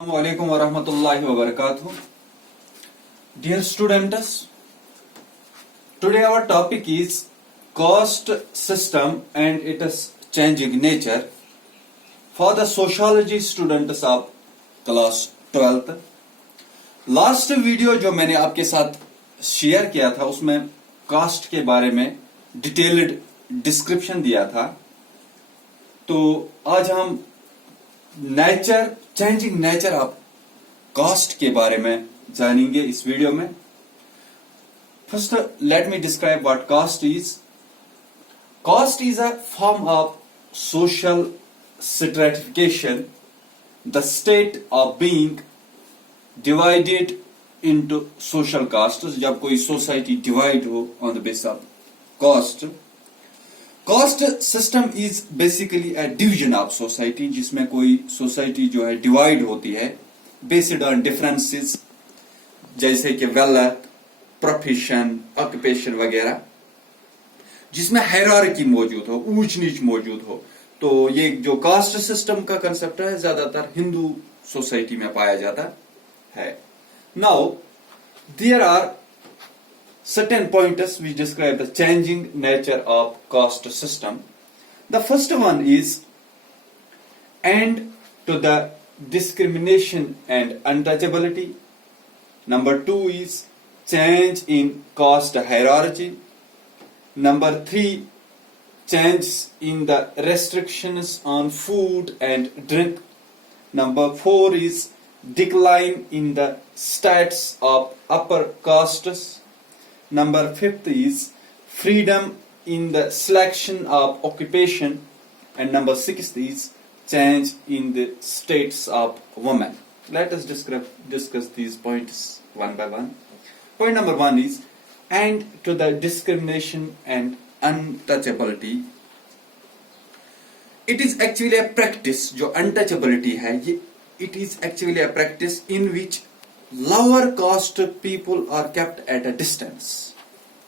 Assalamualaikum warahmatullahi wabarakatuh. Dear students, today our topic is caste system and its changing nature for the sociology students of class 12th. Last video जो मैंने आपके साथ share किया था उसमें cast के बारे में डिटेल्ड डिस्क्रिप्शन दिया था, तो आज हम चेंजिंग नेचर ऑफ कास्ट के बारे में जानेंगे इस वीडियो में. First let me describe what caste is. Caste is a form of social stratification, the state of being divided into social caste. जब कोई सोसाइटी डिवाइड हो on the basis of caste. Caste system is basically a division of society, जिसमें कोई society जो है divide होती है based on differences, जैसे कि वेल्थ, प्रोफेशन, ऑक्यूपेशन वगैरह, जिसमें हायरार्की मौजूद हो, ऊंच नीच मौजूद हो. तो ये जो कास्ट सिस्टम का कंसेप्ट है ज्यादातर हिंदू सोसाइटी में पाया जाता है. Now there are certain pointers which describe the changing nature of caste system. The first one is end to the discrimination and untouchability. Number 2 is change in caste hierarchy. Number 3, change in the restrictions on food and drink. Number 4 is decline in the status of upper castes. Number 5 is freedom in the selection of occupation, and number 6 is change in the states of women. Let us discuss these points one by one. Point number 1 is end to the discrimination and untouchability. It is actually a practice, जो untouchability है, it is actually a practice in which lower caste people are kept at a distance.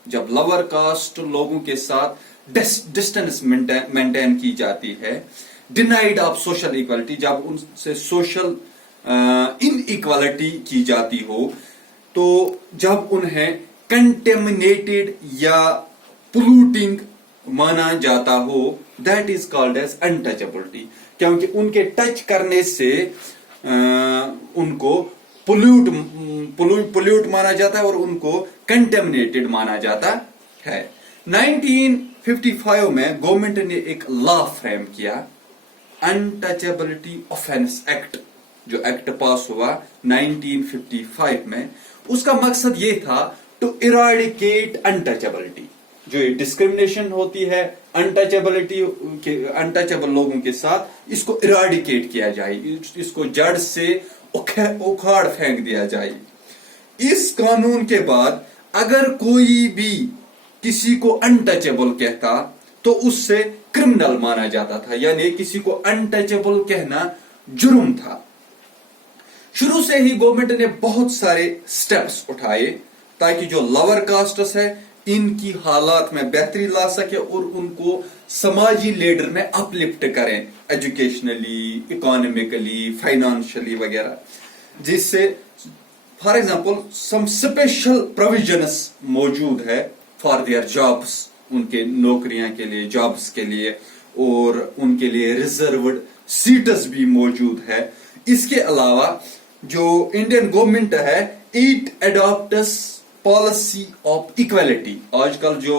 जब lower caste लोगों के साथ distance maintain की जाती है, denied of social equality, जब उनसे social inequality की जाती हो, तो जब उन्हें contaminated या polluting माना जाता हो, that is called as untouchability. क्योंकि उनके टच करने से उनको पोल्यूट माना जाता है और उनको कंटेमिनेटेड माना जाता है. 1955 में गवर्नमेंट ने एक लॉ फ्रेम किया, अनटचेबिलिटी ऑफेंस एक्ट. जो एक्ट पास हुआ 1955 में, उसका मकसद ये था टू इराडिकेट अनटचेबिलिटी. जो ये डिस्क्रिमिनेशन होती है अनटचेबल लोगों के साथ, इसको इराडिकेट किया जाए, इसको जड़ से उखाड़ फेंक दिया जाए. इस कानून के बाद अगर कोई भी किसी को अनटचेबल कहता तो उससे क्रिमिनल माना जाता था, यानी किसी को अनटचेबल कहना जुर्म था. शुरू से ही गवर्नमेंट ने बहुत सारे स्टेप्स उठाए ताकि जो लोअर कास्ट्स है इनकी हालात में बेहतरी ला सके और उनको समाजी लेडर में अपलिफ्ट करें, एजुकेशनली, इकोनॉमिकली, फाइनेंशियली वगैरह. जिससे for example some special provisions मौजूद है फॉर देयर जॉब्स, उनके नौकरियां के लिए, जॉब्स के लिए, और उनके लिए रिजर्व्ड सीट्स भी मौजूद है. इसके अलावा जो इंडियन गवर्नमेंट है, इट एडॉप्ट्स पॉलिसी ऑफ इक्वालिटी. आजकल जो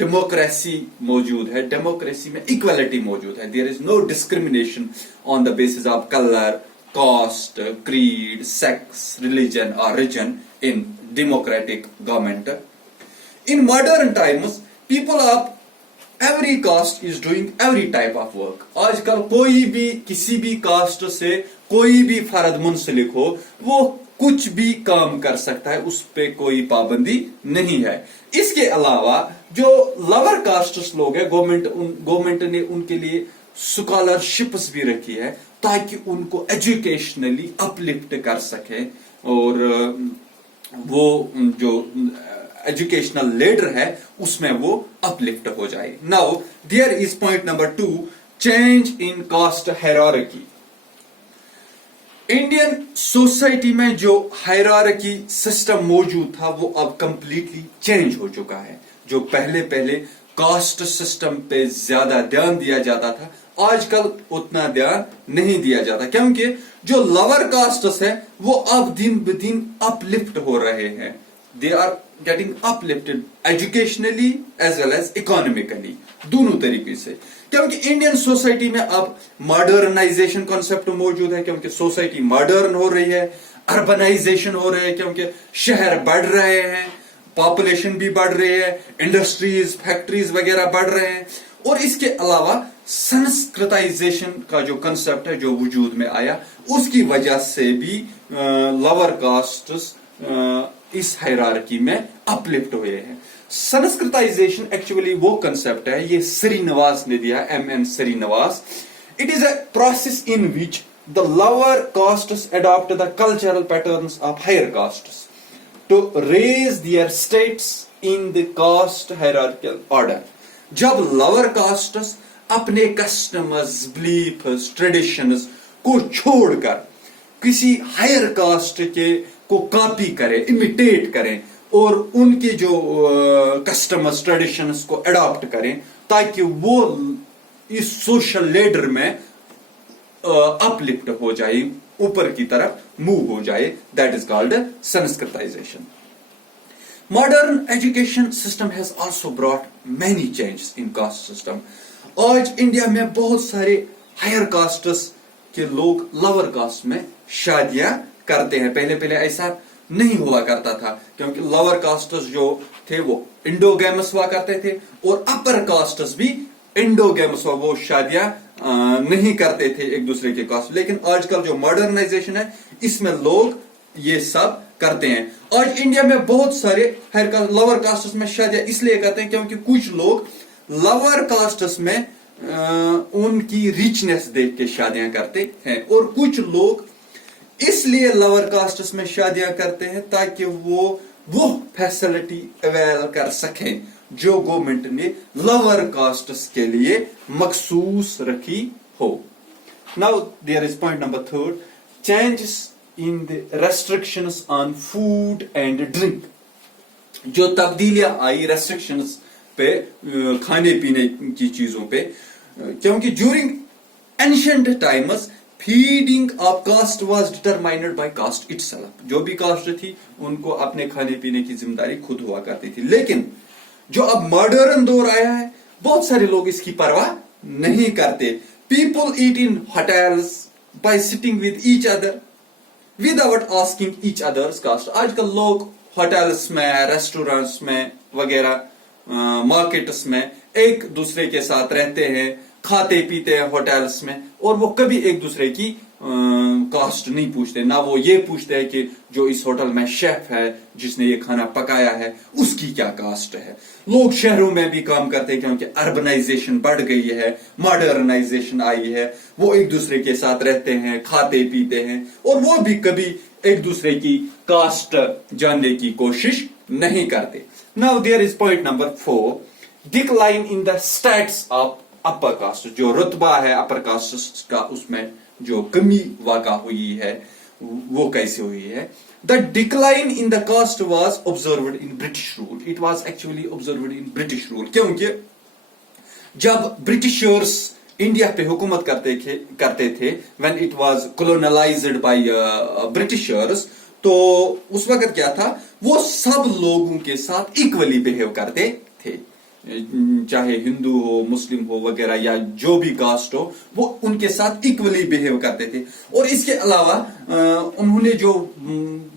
डेमोक्रेसी मौजूद है, डेमोक्रेसी में इक्वालिटी मौजूद है. There is no discrimination on the basis of colour, caste, creed, sex, religion और region in democratic government. In modern times people of every caste is doing every type of work. आजकल कोई भी किसी भी cast से कोई भी फर्द मुंसलिक हो, वो कुछ भी काम कर सकता है, उस पे कोई पाबंदी नहीं है. इसके अलावा जो लोअर कास्ट लोग हैं, गवर्नमेंट ने उनके लिए स्कॉलरशिप्स भी रखी है ताकि उनको एजुकेशनली अपलिफ्ट कर सके और वो जो एजुकेशनल लेडर है उसमें वो अपलिफ्ट हो जाए. Now there is point number 2, change in caste hierarchy. Indian society में जो हायरार्की सिस्टम मौजूद था वो अब कंप्लीटली चेंज हो चुका है। जो पहले पहले कास्ट सिस्टम पे ज्यादा ध्यान दिया जाता था, आजकल उतना ध्यान नहीं दिया जाता, क्योंकि जो लोअर कास्ट्स है वो अब दिन ब दिन अपलिफ्ट हो रहे हैं। They are getting uplifted educationally as well as economically, दोनों तरीके से। क्योंकि इंडियन सोसाइटी में अब मॉडर्नाइजेशन कॉन्सेप्ट मौजूद है, क्योंकि सोसाइटी मॉडर्न हो रही है, अर्बनाइजेशन हो रही है, क्योंकि शहर बढ़ रहे हैं, पॉपुलेशन भी बढ़ रही है, इंडस्ट्रीज फैक्ट्रीज वगैरह बढ़ रहे हैं। और इसके अलावा संस्कृताइजेशन का जो कंसेप्ट है जो वजूद में आया, उसकी वजह से भी लोअर कास्ट्स इस हायरार्की में अपलिफ्ट हुए हैं। संस्कृताइजेशन एक्चुअली वो कंसेप्ट है, ये श्रीनिवास ने दिया, M.N. Srinivas. It is a process in which the lower castes adopt the cultural patterns of higher castes to raise their status in the caste hierarchical order. जब lower castes अपने customs, beliefs, traditions को छोड़कर किसी higher cast के को copy करें, imitate करें और उनके जो कस्टम्स, ट्रेडिशंस को अडॉप्ट करें, ताकि वो इस सोशल लेडर में अपलिफ्ट हो जाए, ऊपर की तरफ मूव हो जाए, that is called Sanskritisation. Modern education system has also brought many changes in caste system. आज इंडिया में बहुत सारे हायर कास्ट्स के लोग लोअर कास्ट में शादियां करते हैं। पहले पहले ऐसा नहीं हुआ करता था, क्योंकि लोअर कास्ट्स जो थे वो इंडोगैमस हुआ करते थे और अपर कास्ट्स भी इंडोगैमस हुआ, वो शादियां नहीं करते थे एक दूसरे के कास्ट। लेकिन आजकल जो मॉडर्नाइजेशन है इसमें लोग ये सब करते हैं। आज इंडिया में बहुत सारे लोअर कास्ट्स में शादियां इसलिए करते हैं क्योंकि कुछ लोग लोअर कास्ट्स में उनकी रिचनेस देख के शादियां करते हैं, और कुछ लोग इसलिए लोअर कास्ट्स में शादियां करते हैं ताकि वो फैसिलिटी अवेल कर सकें जो गवर्नमेंट ने लोअर कास्ट्स के लिए मखसूस रखी हो। Now there is point number 3, changes in the restrictions on food and drink. जो तब्दीलियां आई रेस्ट्रिक्शंस पे, खाने पीने की चीजों पे, क्योंकि during ancient times feeding of caste was determined by caste itself. जो भी कास्ट थी उनको अपने खाने पीने की जिम्मेदारी खुद हुआ करती थी। लेकिन जो अब मॉडर्न दौर आया है, बहुत सारे लोग इसकी परवाह नहीं करते। People eat in hotels by sitting with each other without asking each others caste. आजकल लोग होटल्स में, रेस्टोरेंट्स में वगैरह, मार्केट्स में एक दूसरे के साथ रहते हैं, खाते पीते हैं होटल्स में, और वो कभी एक दूसरे की कास्ट नहीं पूछते। ना वो ये पूछते हैं कि जो इस होटल में शेफ है जिसने ये खाना पकाया है उसकी क्या कास्ट है। लोग शहरों में भी काम करते हैं क्योंकि अर्बनाइजेशन बढ़ गई है, मॉडर्नाइजेशन आई है, वो एक दूसरे के साथ रहते हैं, खाते पीते हैं, और वो भी कभी एक दूसरे की कास्ट जानने की कोशिश नहीं करते। Now there is point number 4, decline in the status of upper caste. जो रुतबा है अपर कास्ट का, उसमें जो कमी वाक़ा हुई है वो कैसे हुई है। The decline in the caste was observed in British rule. It was actually observed in British rule, क्योंकि जब ब्रिटिशर्स इंडिया पे हुकूमत करते थे when it was colonised by Britishers, तो उस वक्त क्या था, वो सब लोगों के साथ इक्वली बिहेव करते थे, चाहे हिंदू हो, मुस्लिम हो वगैरह, या जो भी कास्ट हो, वो उनके साथ इक्वली बिहेव करते थे। और इसके अलावा उन्होंने जो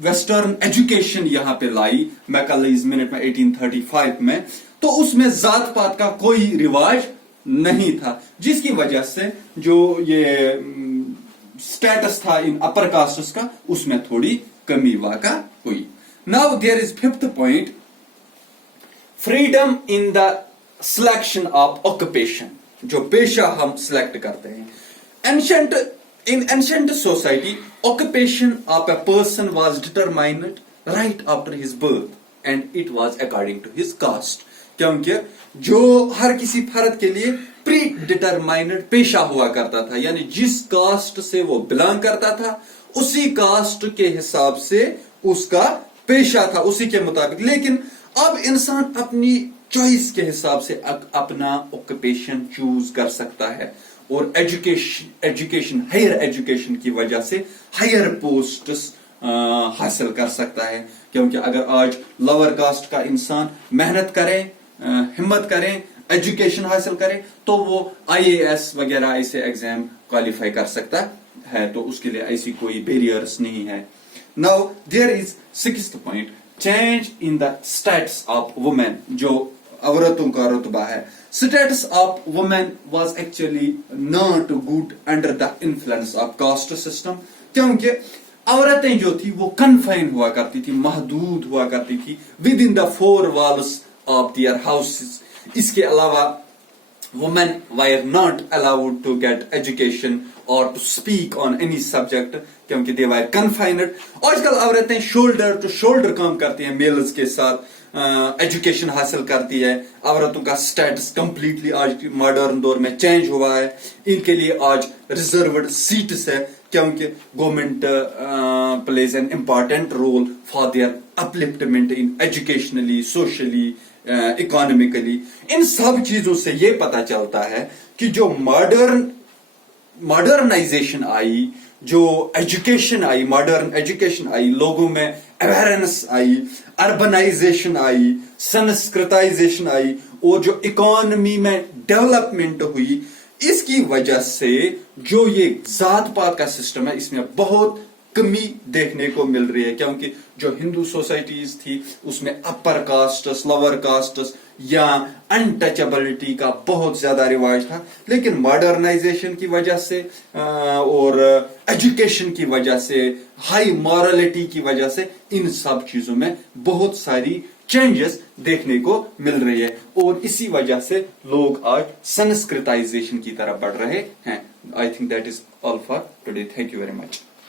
वेस्टर्न एजुकेशन यहाँ पे लाई मैकालेज मिनट में 1835 में, तो उसमें जात पात का कोई रिवाज नहीं था, जिसकी वजह से जो ये स्टेटस था इन अपर कास्ट्स का, उसमें थोड़ी कमी वाक़ा हुई। Now there is 5th point, freedom in the selection of occupation. जो पेशा हम सिलेक्ट करते हैं। In ancient society occupation of a person was determined right after his birth and it was according to his caste. क्योंकि जो हर किसी फर्द के लिए प्री डिटरमाइंड पेशा हुआ करता था, यानी जिस कास्ट से वो बिलोंग करता था उसी कास्ट के हिसाब से उसका पेशा था, उसी के मुताबिक। लेकिन अब इंसान अपनी चॉइस के हिसाब से अपना ऑक्यूपेशन चूज कर सकता है और एजुकेशन हायर एजुकेशन की वजह से हायर पोस्ट्स हासिल कर सकता है। क्योंकि अगर आज लोअर कास्ट का इंसान मेहनत करे, हिम्मत करे, एजुकेशन हासिल करे, तो वो IAS वगैरह ऐसे एग्जाम क्वालिफाई कर सकता है, तो उसके लिए ऐसी कोई बैरियर्स नहीं है। Now there is 6th point, change in the status of women, जो औरतों का रुतबा है। Status of women was actually not good under the influence of caste system, क्योंकि औरतें जो थी वो कन्फाइन हुआ करती थी, महदूद हुआ करती थी with in the 4 walls of their houses. इसके अलावा women were not allowed to get education or to speak on any subject, क्योंकि they were confined। आजकल औरतें शोल्डर टू शोल्डर काम करती हैं मेल्स के साथ, एजुकेशन हासिल करती है। औरतों का स्टेटस कंप्लीटली आज मॉडर्न दौर में चेंज हुआ है। इनके लिए आज रिजर्व्ड सीट्स है, क्योंकि government plays an important role for their upliftment in educationally, socially, economically. इन सब चीजों से ये पता चलता है कि जो मॉडर्नाइजेशन आई, जो education I, modern education I, लोगों में अवेयरनेस आई, अर्बनाइजेशन आई, संस्कृताइजेशन आई, और जो इकोनॉमी में डेवलपमेंट हुई, इसकी वजह से जो ये जात पात का सिस्टम है इसमें बहुत कमी देखने को मिल रही है। क्योंकि जो हिंदू सोसाइटीज थी उसमें अपर कास्ट्स, लोअर कास्ट्स या अनटचेबिलिटी का बहुत ज्यादा रिवाज था। लेकिन मॉडर्नाइजेशन की वजह से और एजुकेशन की वजह से, हाई मॉरलिटी की वजह से इन सब चीजों में बहुत सारी चेंजेस देखने को मिल रही है, और इसी वजह से लोग आज संस्कृताइजेशन की तरफ बढ़ रहे हैं। I think that is all for today. Thank you very much.